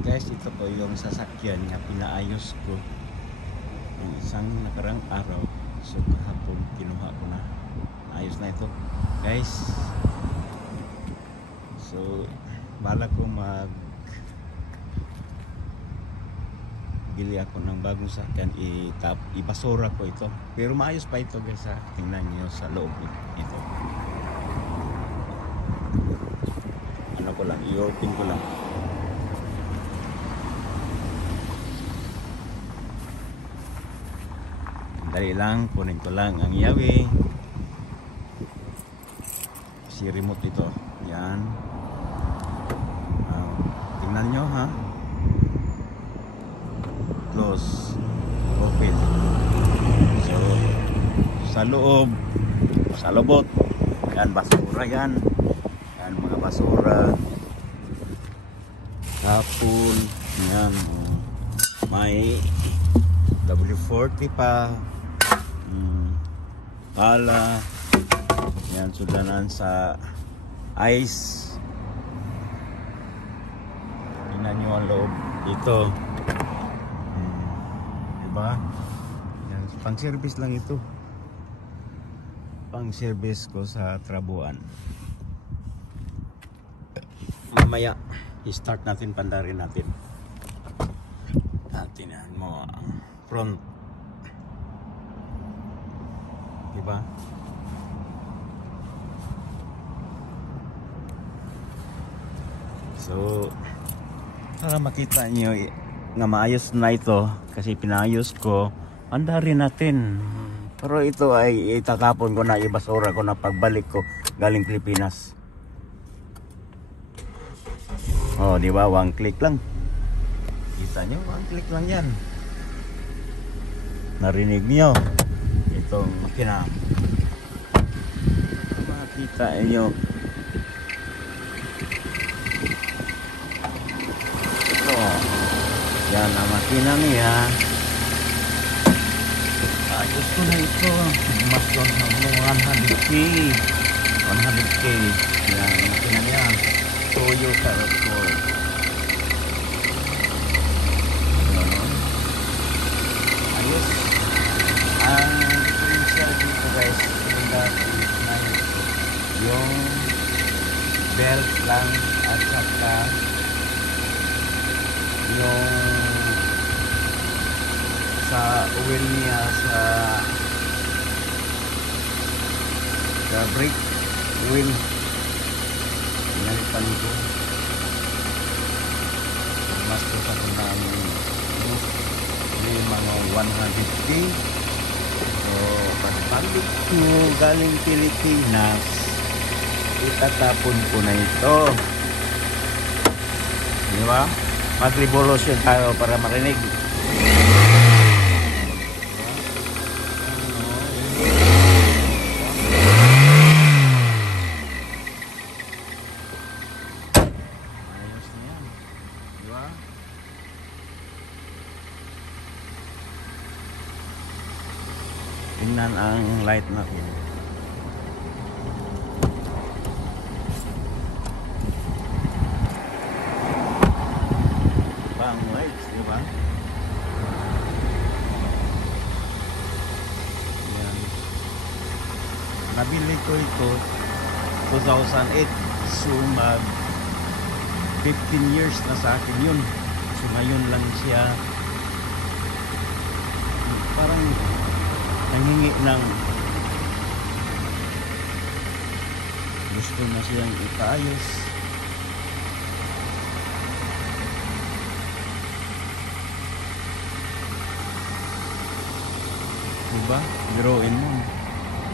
Guys, ito po yung sasakyan na pinaayos ko yung isang nakarang araw. So kahapon kinuha ko na. Ayos na ito guys. So bala ko bili ako ng bagong sasakyan, ibasura ko ito. Pero maayos pa ito guys ha. Tingnan niyo sa loob ito. Ano ko lang, i-open ko lang. Dali lang, kunin ko lang ang yawi. Si remote ito. Yan. Tingnan nyo ha. Close. Open. So, sa loob, sa lobot. Yan, basura yan. Yan, mga basura. Hapon. Yan. May W40 pa. Pala. Yan, sudanan sa ice. Tingnan nyo ang loob. Ito. Diba? Yan, pang service lang ito. Pang service ko sa Trabuan. Mamaya i-start natin, pandarin natin. Tingnan mo front. Diba? So para makita nyo nga maayos na ito, kasi pinayos ko, andarin natin. Pero ito ay itakapon ko na, ibasura ko na pagbalik ko galing Pilipinas. Oh, di ba? One click lang. Kita nyo, one click lang yan. Narinig nyo itong makina. Makita nyo ito. Yan ang makina niya. Ayos ko na ito. Mas doon ng 100k. 100k. Yan ang makina niya. Toyota Accord. Ayos. Ang differential dito guys, yung belt lang at saka yung sa oil niya, sa brake wheel pinalitan ko. Mas ko sa namin may mga 100k. So pagbalik nyo galing Pilipinas, itatapon ko na ito. Di ba? Mag-revolution tayo para marinig. Ayos na yan. Di ba? Tingnan ang light natin. Pang lights, di ba? Yan. Nabili ko ito 2008. So mag 15 years na sa akin yun. So ngayon lang siya parang nangingi ng gusto na siyang ipaayos. Diba? Biruin mo,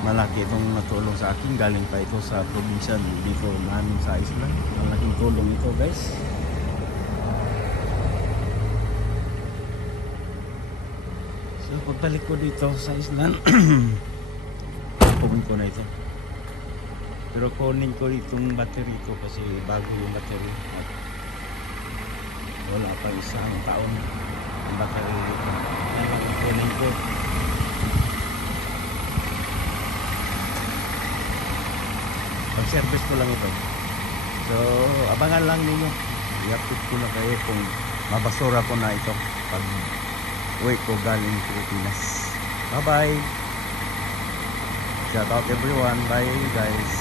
malaki itong natulong sa akin. Galing pa ito sa probinsya dito namin sa isla. Malaking tulong ito guys. So pagbalik ko dito sa isla, kunin ko na ito. Pero kunin ko itong battery ko kasi bago yung battery. At wala pa isang taon ang battery dito. Kunin ko. Pag-service ko lang ito. So abangan lang ninyo. I-update ko na kayo kung mabasura ko na ito pag uwi ko galing Pilipinas. Bye bye. Shout out everyone. Bye guys.